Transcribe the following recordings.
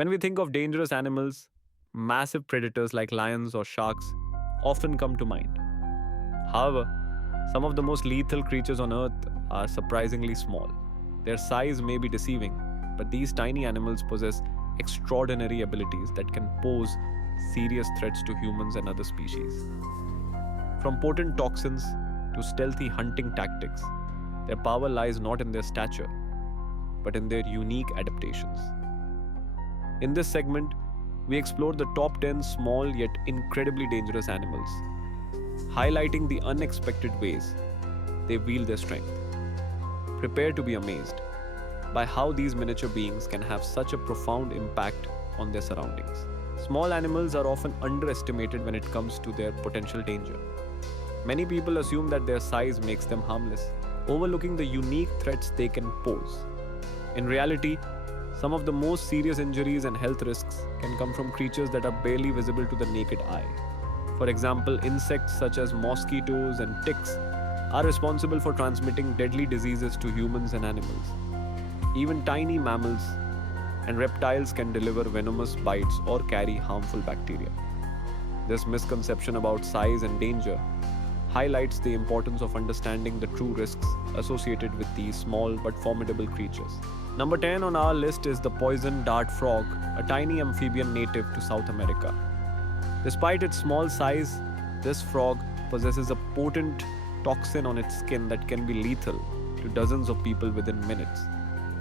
When we think of dangerous animals, massive predators like lions or sharks often come to mind. However, some of the most lethal creatures on Earth are surprisingly small. Their size may be deceiving, but these tiny animals possess extraordinary abilities that can pose serious threats to humans and other species. From potent toxins to stealthy hunting tactics, their power lies not in their stature, but in their unique adaptations. In this segment, we explore the top 10 small yet incredibly dangerous animals, highlighting the unexpected ways they wield their strength. Prepare to be amazed by how these miniature beings can have such a profound impact on their surroundings. Small animals are often underestimated when it comes to their potential danger. Many people assume that their size makes them harmless, overlooking the unique threats they can pose. In reality, some of the most serious injuries and health risks can come from creatures that are barely visible to the naked eye. For example, insects such as mosquitoes and ticks are responsible for transmitting deadly diseases to humans and animals. Even tiny mammals and reptiles can deliver venomous bites or carry harmful bacteria. This misconception about size and danger highlights the importance of understanding the true risks associated with these small but formidable creatures. Number 10 on our list is the poison dart frog, a tiny amphibian native to South America. Despite its small size, this frog possesses a potent toxin on its skin that can be lethal to dozens of people within minutes.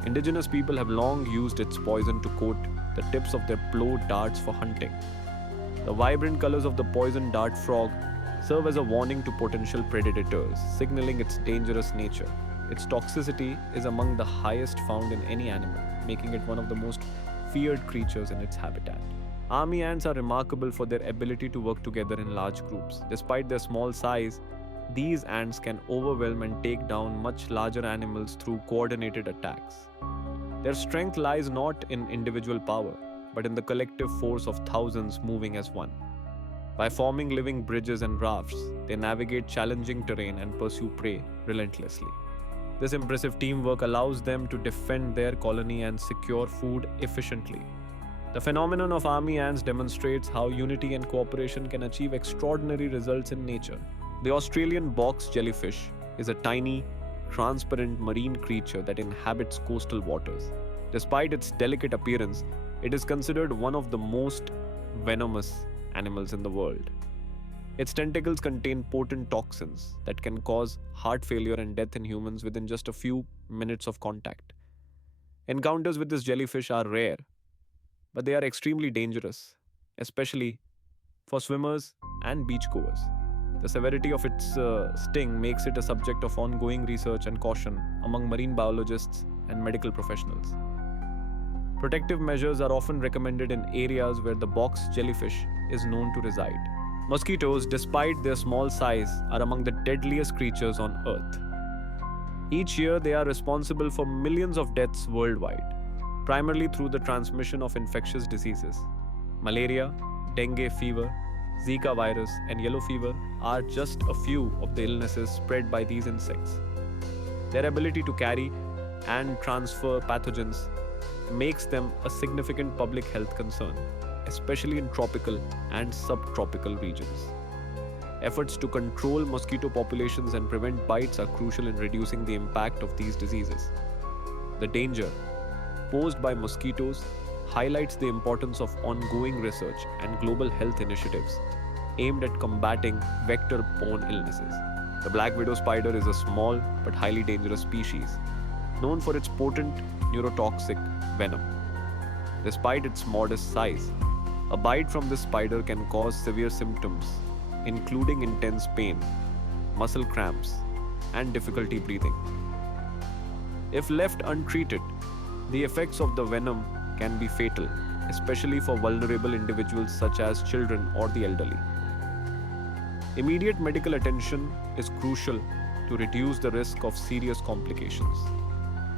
Indigenous people have long used its poison to coat the tips of their plow darts for hunting. The vibrant colors of the poison dart frog serve as a warning to potential predators, signaling its dangerous nature. Its toxicity is among the highest found in any animal, making it one of the most feared creatures in its habitat. Army ants are remarkable for their ability to work together in large groups. Despite their small size, these ants can overwhelm and take down much larger animals through coordinated attacks. Their strength lies not in individual power, but in the collective force of thousands moving as one. By forming living bridges and rafts, they navigate challenging terrain and pursue prey relentlessly. This impressive teamwork allows them to defend their colony and secure food efficiently. The phenomenon of army ants demonstrates how unity and cooperation can achieve extraordinary results in nature. The Australian box jellyfish is a tiny, transparent marine creature that inhabits coastal waters. Despite its delicate appearance, it is considered one of the most venomous animals in the world. Its tentacles contain potent toxins that can cause heart failure and death in humans within just a few minutes of contact. Encounters with this jellyfish are rare, but they are extremely dangerous, especially for swimmers and beachgoers. The severity of its sting makes it a subject of ongoing research and caution among marine biologists and medical professionals. Protective measures are often recommended in areas where the box jellyfish is known to reside. Mosquitoes, despite their small size, are among the deadliest creatures on Earth. Each year, they are responsible for millions of deaths worldwide, primarily through the transmission of infectious diseases. Malaria, dengue fever, Zika virus, and yellow fever are just a few of the illnesses spread by these insects. Their ability to carry and transfer pathogens makes them a significant public health concern, especially in tropical and subtropical regions. Efforts to control mosquito populations and prevent bites are crucial in reducing the impact of these diseases. The danger posed by mosquitoes highlights the importance of ongoing research and global health initiatives aimed at combating vector-borne illnesses. The black widow spider is a small but highly dangerous species, known for its potent neurotoxic venom. Despite its modest size, a bite from this spider can cause severe symptoms, including intense pain, muscle cramps, and difficulty breathing. If left untreated, the effects of the venom can be fatal, especially for vulnerable individuals such as children or the elderly. Immediate medical attention is crucial to reduce the risk of serious complications.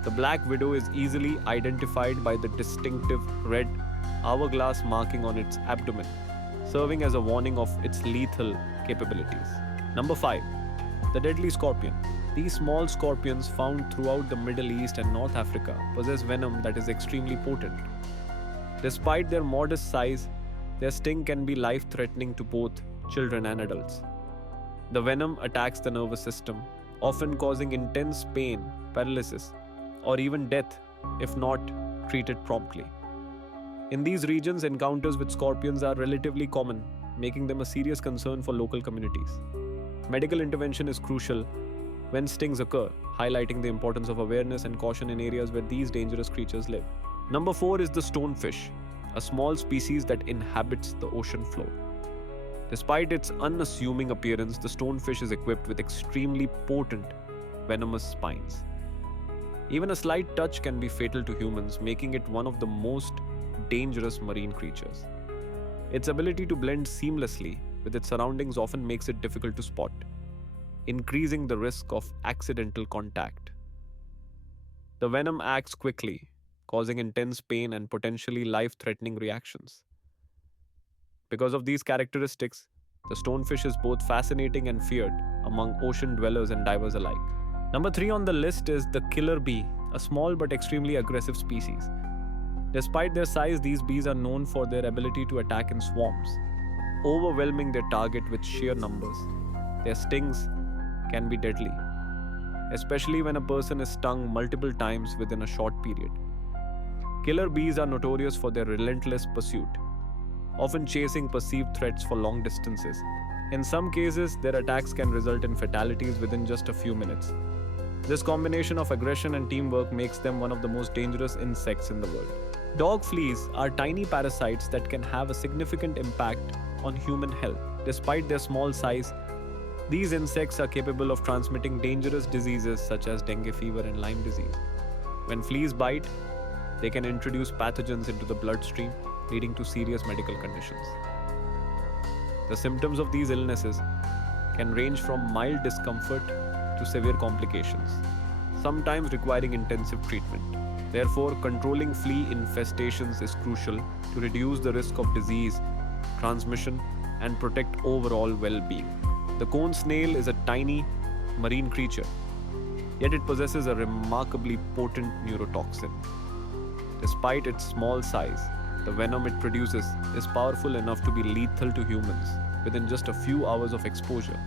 The black widow is easily identified by the distinctive red hourglass marking on its abdomen, serving as a warning of its lethal capabilities. Number 5. The deadly scorpion. These small scorpions found throughout the Middle East and North Africa possess venom that is extremely potent. Despite their modest size, their sting can be life-threatening to both children and adults. The venom attacks the nervous system, often causing intense pain, paralysis, or even death if not treated promptly. In these regions, encounters with scorpions are relatively common, making them a serious concern for local communities. Medical intervention is crucial when stings occur, highlighting the importance of awareness and caution in areas where these dangerous creatures live. Number 4 is the stonefish, a small species that inhabits the ocean floor. Despite its unassuming appearance, the stonefish is equipped with extremely potent, venomous spines. Even a slight touch can be fatal to humans, making it one of the most dangerous marine creatures. Its ability to blend seamlessly with its surroundings often makes it difficult to spot, increasing the risk of accidental contact. The venom acts quickly, causing intense pain and potentially life-threatening reactions. Because of these characteristics, the stonefish is both fascinating and feared among ocean dwellers and divers alike. Number 3 on the list is the killer bee, a small but extremely aggressive species. Despite their size, these bees are known for their ability to attack in swarms, overwhelming their target with sheer numbers. Their stings can be deadly, especially when a person is stung multiple times within a short period. Killer bees are notorious for their relentless pursuit, often chasing perceived threats for long distances. In some cases, their attacks can result in fatalities within just a few minutes. This combination of aggression and teamwork makes them one of the most dangerous insects in the world. Dog fleas are tiny parasites that can have a significant impact on human health. Despite their small size, these insects are capable of transmitting dangerous diseases such as dengue fever and Lyme disease. When fleas bite, they can introduce pathogens into the bloodstream, leading to serious medical conditions. The symptoms of these illnesses can range from mild discomfort to severe complications, sometimes requiring intensive treatment. Therefore, controlling flea infestations is crucial to reduce the risk of disease, transmission, and protect overall well-being. The cone snail is a tiny marine creature, yet it possesses a remarkably potent neurotoxin. Despite its small size, the venom it produces is powerful enough to be lethal to humans within just a few hours of exposure.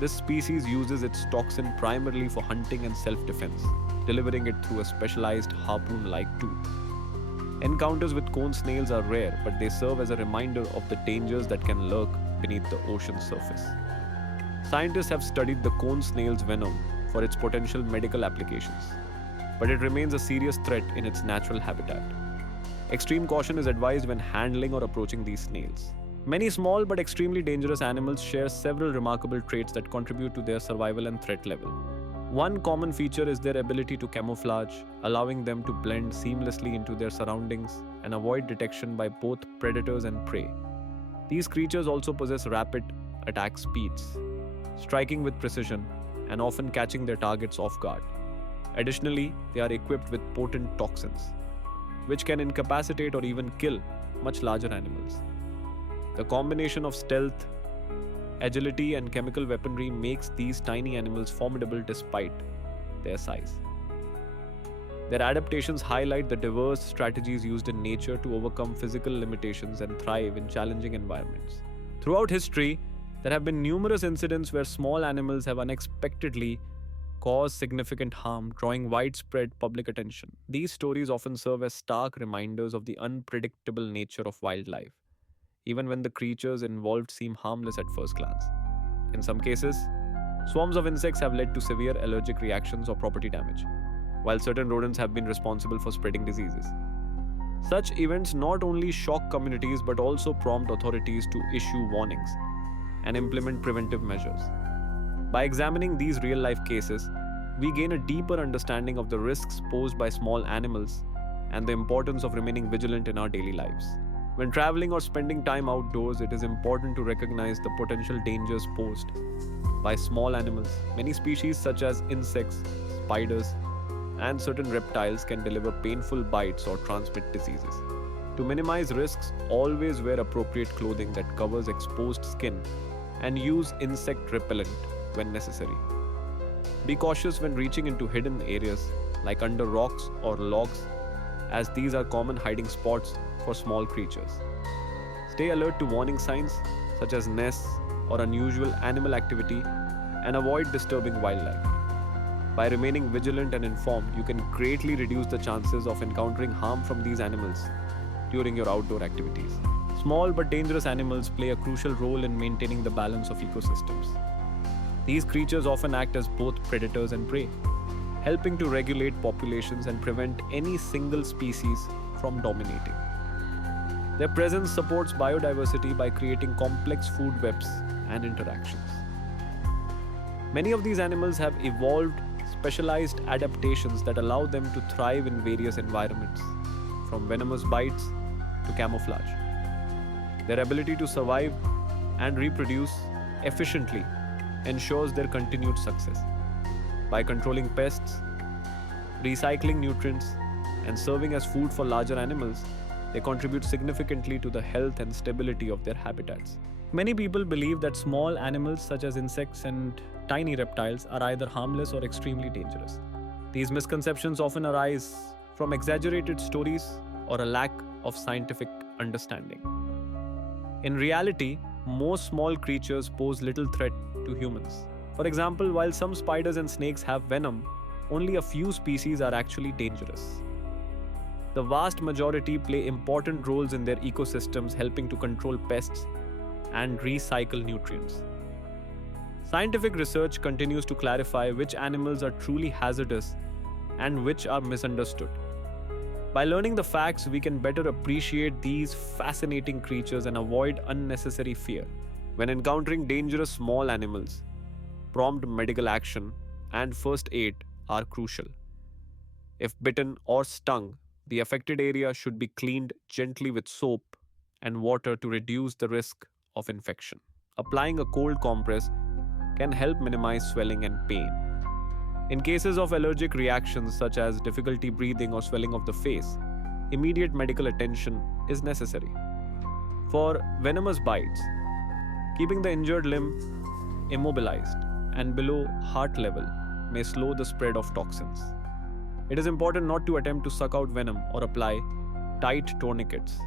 This species uses its toxin primarily for hunting and self-defense, delivering it through a specialized harpoon-like tooth. Encounters with cone snails are rare, but they serve as a reminder of the dangers that can lurk beneath the ocean's surface. Scientists have studied the cone snail's venom for its potential medical applications, but it remains a serious threat in its natural habitat. Extreme caution is advised when handling or approaching these snails. Many small but extremely dangerous animals share several remarkable traits that contribute to their survival and threat level. One common feature is their ability to camouflage, allowing them to blend seamlessly into their surroundings and avoid detection by both predators and prey. These creatures also possess rapid attack speeds, striking with precision and often catching their targets off guard. Additionally, they are equipped with potent toxins, which can incapacitate or even kill much larger animals. The combination of stealth, agility, and chemical weaponry makes these tiny animals formidable despite their size. Their adaptations highlight the diverse strategies used in nature to overcome physical limitations and thrive in challenging environments. Throughout history, there have been numerous incidents where small animals have unexpectedly caused significant harm, drawing widespread public attention. These stories often serve as stark reminders of the unpredictable nature of wildlife, even when the creatures involved seem harmless at first glance. In some cases, swarms of insects have led to severe allergic reactions or property damage, while certain rodents have been responsible for spreading diseases. Such events not only shock communities but also prompt authorities to issue warnings and implement preventive measures. By examining these real-life cases, we gain a deeper understanding of the risks posed by small animals and the importance of remaining vigilant in our daily lives. When traveling or spending time outdoors, it is important to recognize the potential dangers posed by small animals. Many species such as insects, spiders, and certain reptiles can deliver painful bites or transmit diseases. To minimize risks, always wear appropriate clothing that covers exposed skin and use insect repellent when necessary. Be cautious when reaching into hidden areas like under rocks or logs, as these are common hiding spots for small creatures. Stay alert to warning signs such as nests or unusual animal activity and avoid disturbing wildlife. By remaining vigilant and informed, you can greatly reduce the chances of encountering harm from these animals during your outdoor activities. Small but dangerous animals play a crucial role in maintaining the balance of ecosystems. These creatures often act as both predators and prey, helping to regulate populations and prevent any single species from dominating. Their presence supports biodiversity by creating complex food webs and interactions. Many of these animals have evolved specialized adaptations that allow them to thrive in various environments, from venomous bites to camouflage. Their ability to survive and reproduce efficiently ensures their continued success. By controlling pests, recycling nutrients, and serving as food for larger animals, they contribute significantly to the health and stability of their habitats. Many people believe that small animals such as insects and tiny reptiles are either harmless or extremely dangerous. These misconceptions often arise from exaggerated stories or a lack of scientific understanding. In reality, most small creatures pose little threat to humans. For example, while some spiders and snakes have venom, only a few species are actually dangerous. The vast majority play important roles in their ecosystems, helping to control pests and recycle nutrients. Scientific research continues to clarify which animals are truly hazardous and which are misunderstood. By learning the facts, we can better appreciate these fascinating creatures and avoid unnecessary fear. When encountering dangerous small animals, prompt medical action and first aid are crucial. If bitten or stung, the affected area should be cleaned gently with soap and water to reduce the risk of infection. Applying a cold compress can help minimize swelling and pain. In cases of allergic reactions such as difficulty breathing or swelling of the face, immediate medical attention is necessary. For venomous bites, keeping the injured limb immobilized and below heart level may slow the spread of toxins. It is important not to attempt to suck out venom or apply tight tourniquets.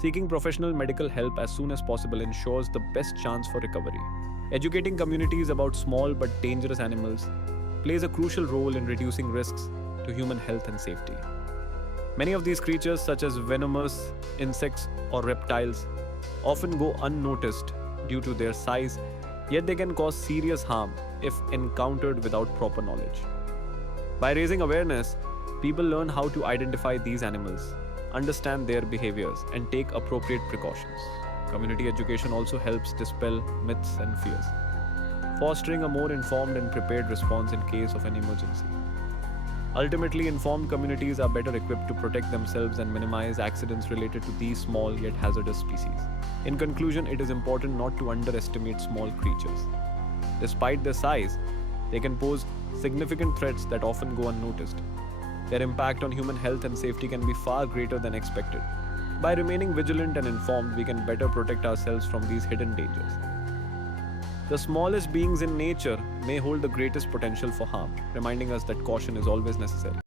Seeking professional medical help as soon as possible ensures the best chance for recovery. Educating communities about small but dangerous animals plays a crucial role in reducing risks to human health and safety. Many of these creatures, such as venomous insects or reptiles, often go unnoticed due to their size, yet they can cause serious harm if encountered without proper knowledge. By raising awareness, people learn how to identify these animals, understand their behaviors, and take appropriate precautions. Community education also helps dispel myths and fears, fostering a more informed and prepared response in case of an emergency. Ultimately, informed communities are better equipped to protect themselves and minimize accidents related to these small yet hazardous species. In conclusion, it is important not to underestimate small creatures. Despite their size, they can pose significant threats that often go unnoticed. Their impact on human health and safety can be far greater than expected. By remaining vigilant and informed, we can better protect ourselves from these hidden dangers. The smallest beings in nature may hold the greatest potential for harm, reminding us that caution is always necessary.